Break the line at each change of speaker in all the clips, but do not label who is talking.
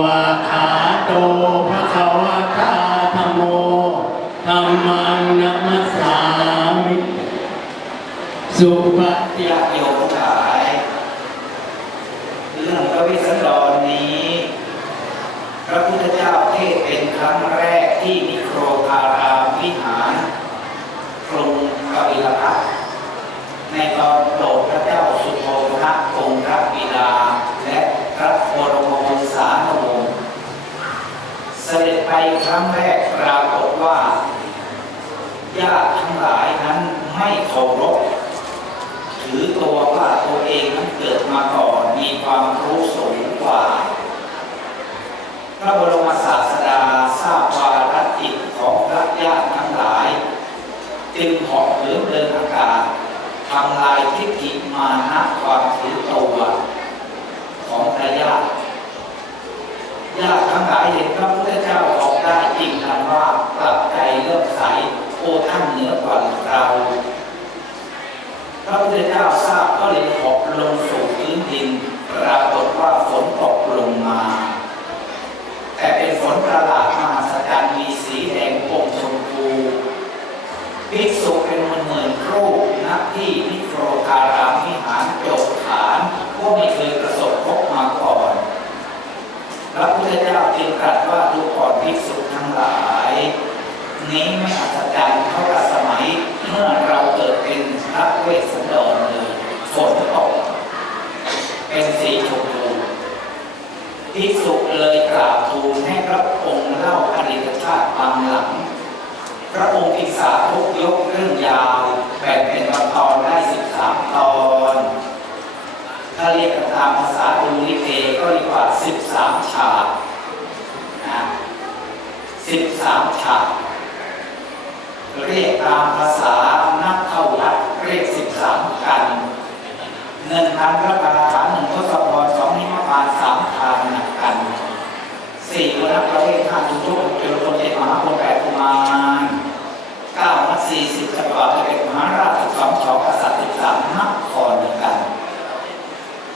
วะ
ขาโตพระขะวะตาธโมธรรมังนัมสามิสุปฏิยโยมขาย เรื่องพระวิสันดรนี้ พระพุทธเจ้าเทศเป็นครั้งแรกที่มิโครคารา เสด็จไปครั้งแรกปรากฏว่าญาติทั้งหลายนั้นไม่เคารพถือตัวว่าตัวเองนั้นเกิดมาก่อนมีความรู้สูงกว่า พระบรมศาสดาทราบวาระจิตของพระญาติทั้งหลาย จึงหาะเหินเดินอากาศทำลายทิฏฐิมานะความถือตัวของพระญาติ ญาติทั้งหลายเห็นพระพุทธเจ้าออกได้จริงทันว่ากลับใจเลื่อมใสโอ้ท่านเหนือกว่าเรา พระพุทธเจ้าทราบก็เลยหอบลงสู่พื้นดินปรากฏว่าฝนตกลงมา แต่เป็นฝนประหลาดมหัศจรรย์มีสีแดงปกชมพูภิกษุเป็นหมื่นหมื่นๆรูปนักที่นิโครธารามวิหารจบฐานก็ไม่เคยประสบพบมาก่อน พระพุทธเจ้าจึงตรัสว่าดูก่อนภิกษุทั้งหลาย นี้ไม่อัศจรรย์เท่ากับสมัยเมื่อเราเกิดเป็นพระเวสสันดรเลยฝนตกเป็นสีชมพูภิกษุเลยกราบทูลให้พระองค์เล่าอดี ตชาติบางหลัง พระองค์อิสาทุกยกเรื่องยาวแบ่งเป็นตอนตอนได้13ตอน ถ้าเรียกตามภาษาดูลิเกก็เรียกว่า13ฉากนะ13ฉากเรียกตามภาษานักเข้าวัดเรียก13กันหนึ่งพันพระบาทหนึ่งทศพรสองนิมพานสามทานหนักกันสี่วรประเวทห้าจุจุจุลพลเจ็ดมหาพลแปดกุมารเก้านักสี่สิบจักรวาลเป็นมหาราชสิบสองชอกษัตริย์สิบสามนครหนึ่งกัน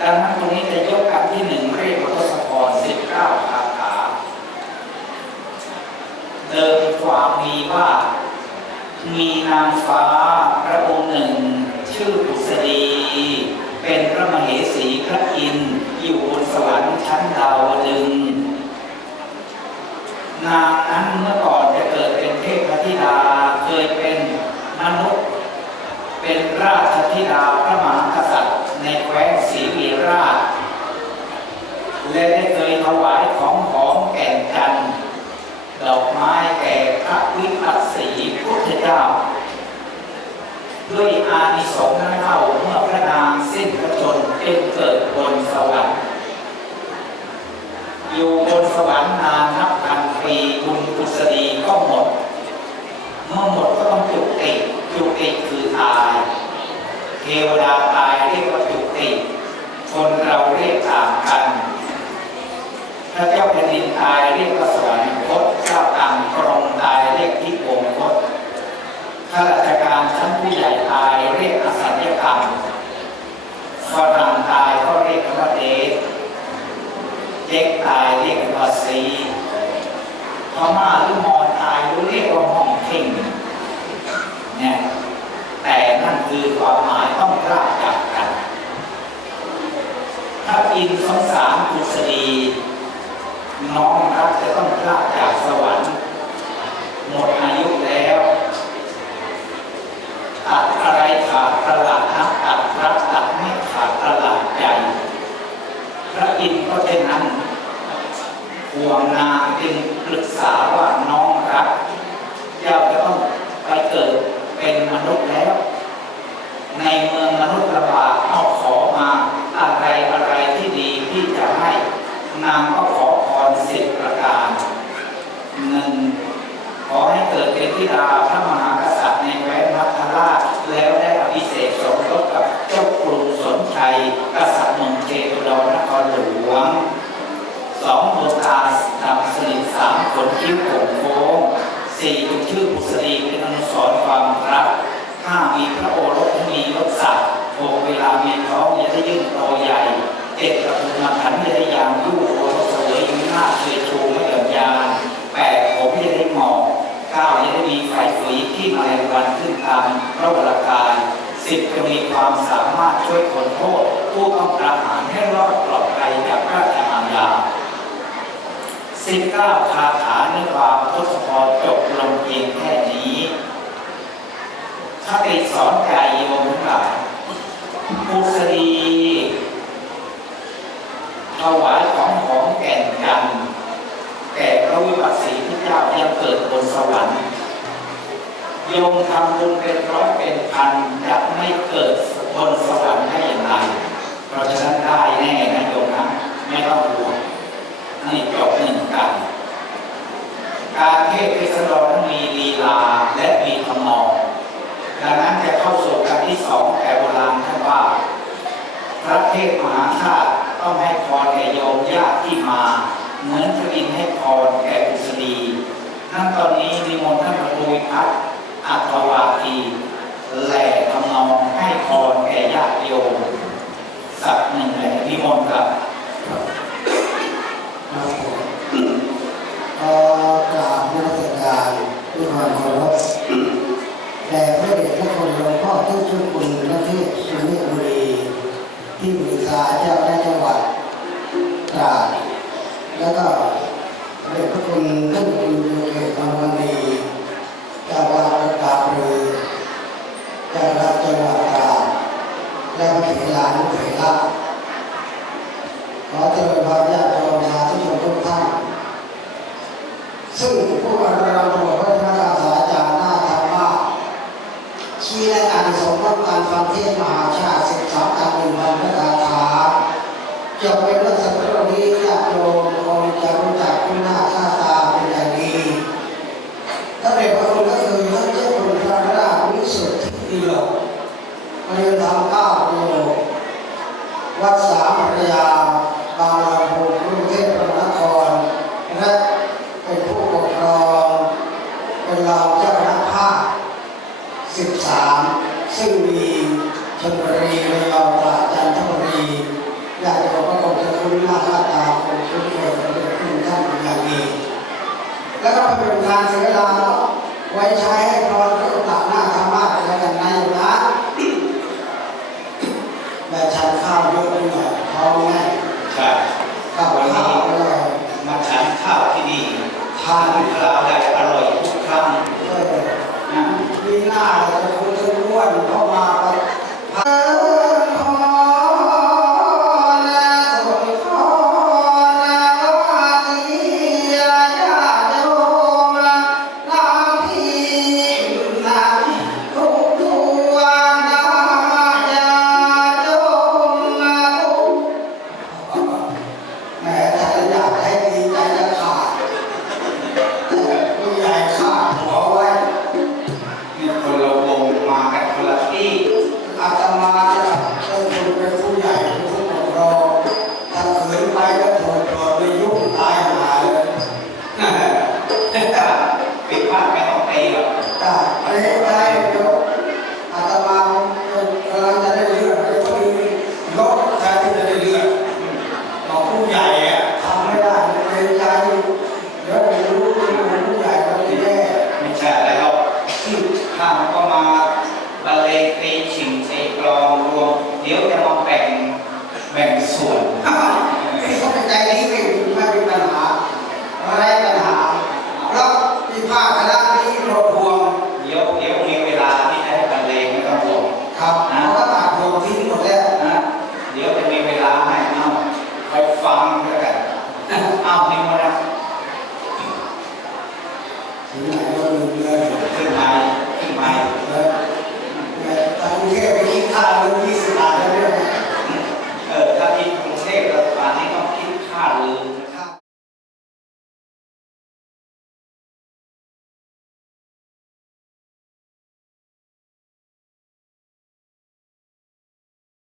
ดังนั้นตรงนี้จะยกกันที่หนึ่งเรียกว่าทศพรสิบเก้าคาถาเดิ มความมีว่า มีนางฟ้าพระองค์หนึ่ง ชื่อปุษดี เป็นพระมเหสีพระอินทร์อยู่บนสวรรค์ชั้นดาวดึง นางนั้นเมื่อก่อนเทพธิดาเคยเป็นมนุษย์ เป็นราชธิดาพระมหากษัตริย์ในแคว้นศรีวิราช และได้เคยถวายของหอมแก่นจันทร์ ดอกไม้แก่พระวิปัสสีพุทธเจ้า ด้วยอานิ สงส์เล่าเมื่อพระนางสิ้นพระชนม์จึงเกิดบนสวรรค์ อยู่บนสวรรค์นานนับพันปีบุญกุศลีก็หมด เมื่อหมดก็ต้องจุติจุติคือตาย เทวดาตายเรียกว่าจุติ คนเราเรียกต่างกันพระเจ้าแผ่นดินตายเรียกว่าสวรรค์ ข้าราชการชั้นผู้ใหญ่ตายเรียกอสัญญกรรมฝรั่งตายก็เรียกว่าเดทเจ๊กตายเรียกว่าซีพม่าหรือมอญตายหรือเรียกว่าห้องเข่งเนี่ยแต่นั่นคือความหมายต้องรากจากกันถ้าอินทร์สงสารกุศลีน้องพลาดจากสวรรค์ หมดอายุแล้ว ตัดอะไรขาด ประหลาดนักตัดรักตัดไม่ขาดประหลาดใจ พระอินทร์ก็เช่นนั้นห่วงนางจึงปรึกษาว่าน้องรักเจ้าจะต้องไปเกิดเป็นมนุษย์แล้ว ในเมืองมนุษย์ลำบากเอาขอมาอะไรอะไรที่ดีที่จะให้ นางก็ขอพรสิบประการหนึ่งขอให้เกิดเป็นธิดาพระมหากษัตริย์ในแคว้นมัทธราช แล้วได้อภิเษกสมรสกับเจ้ากรุงสนชัย กษัตริย์เมืองเชตุดรนครหลวง สองดวงตาดำสนิทสามขนคิ้วโก่งโค้งสี่ดูชื่อบุษรีเป็นอนุสรณ์ความรักห้ามีพระโอรสมีรสสัตว์หกเวลาเมียท้องอย่าได้ยื่นโตใหญ่เจ็ดประทุมาขันยาได้ยางยู่โอรสเสวยยิ้มหน้าเชยชูไม่หย่อนยานแปดผมอย่าได้หมอกเก้าอย่าได้มีไฟฝีที่แมลงวันขึ้นตามพระวรกายสิทธิ์จะมีความสามารถช่วยคนโทษผู้ต้องประหารให้รอดปลอดภัยจากราชอาญา สิบเก้าคาถาในความทศพรจบลงเพียงแค่นี้คติสอนใจโยมทั้งหลายปุษดีถวายของของแก่นกันแก่พระวิปัสสีที่เจ้ายังเกิดบนสวรรค์โยมทำบุญเป็นร้อยเป็นพันจะไม่เกิดบนสวรรค์ได้อย่างไรเพราะฉะนั้นได้แน่นะโยมนะไม่ต้องห่วง นี่จบหนึ่งกัน การเทศน์เทศน์นั้นมีลีลาและมีทำนองดังนั้นจะเข้าสู่กันที่สองแต่โบราณท่านว่า พระเทพมหาชาติต้องให้พรแก่โยมญาติที่มา เหมือนพระอินทร์ให้พรแก่บุษดีนั่นตอนนี้นิมนท่านพระครูพัฒอัตวาทีแหล่ทำนองให้พรแก่ญาติโยมสักหนึ่งแหล่นิมนต์ครับ
ครับ ความเคารพแด่พระเดชพระคุณหลวงพ่อที่ชุคุณพระเทพสุนิบุรีที่ปรึกษาเจ้าคณะจังหวัดตราดแล้วก็พระเดชพระคุณท่านคุณเกตธรรมนีเจ้าวาดวัดตาปรือเจ้าคณะจังหวัดตราดและพระเถรานุเถระขอเจริญพรญาติโยมสาธุชนทุกท่านซึ่งผู้ สุทธิเดียวเรียนทำเก้าประโยควัดสามพระยาบางลำพูกรุงเทพมหานครและเป็นผู้ปกครองเป็นรองเจ้าคณะภาค13ซึ่งมีชลบุรีระยองตราดจันทบุรีญาติโยมก็คงจะคุ้นหน้าค่าตาคงคุ้นเคยกับเรื่องคุณท่านอย่างดีแล้วก็เป็นการเสียเวลาไว้ใช้ให้พรก็ตัดหน้าธรรมะอะไรกันนะอยู่นะ แม่ฉันข้าวเยอะไปหน่อยท้องแม่
ใช่
กับข้าวเลย
มาฉันข้าวที่นี่
ท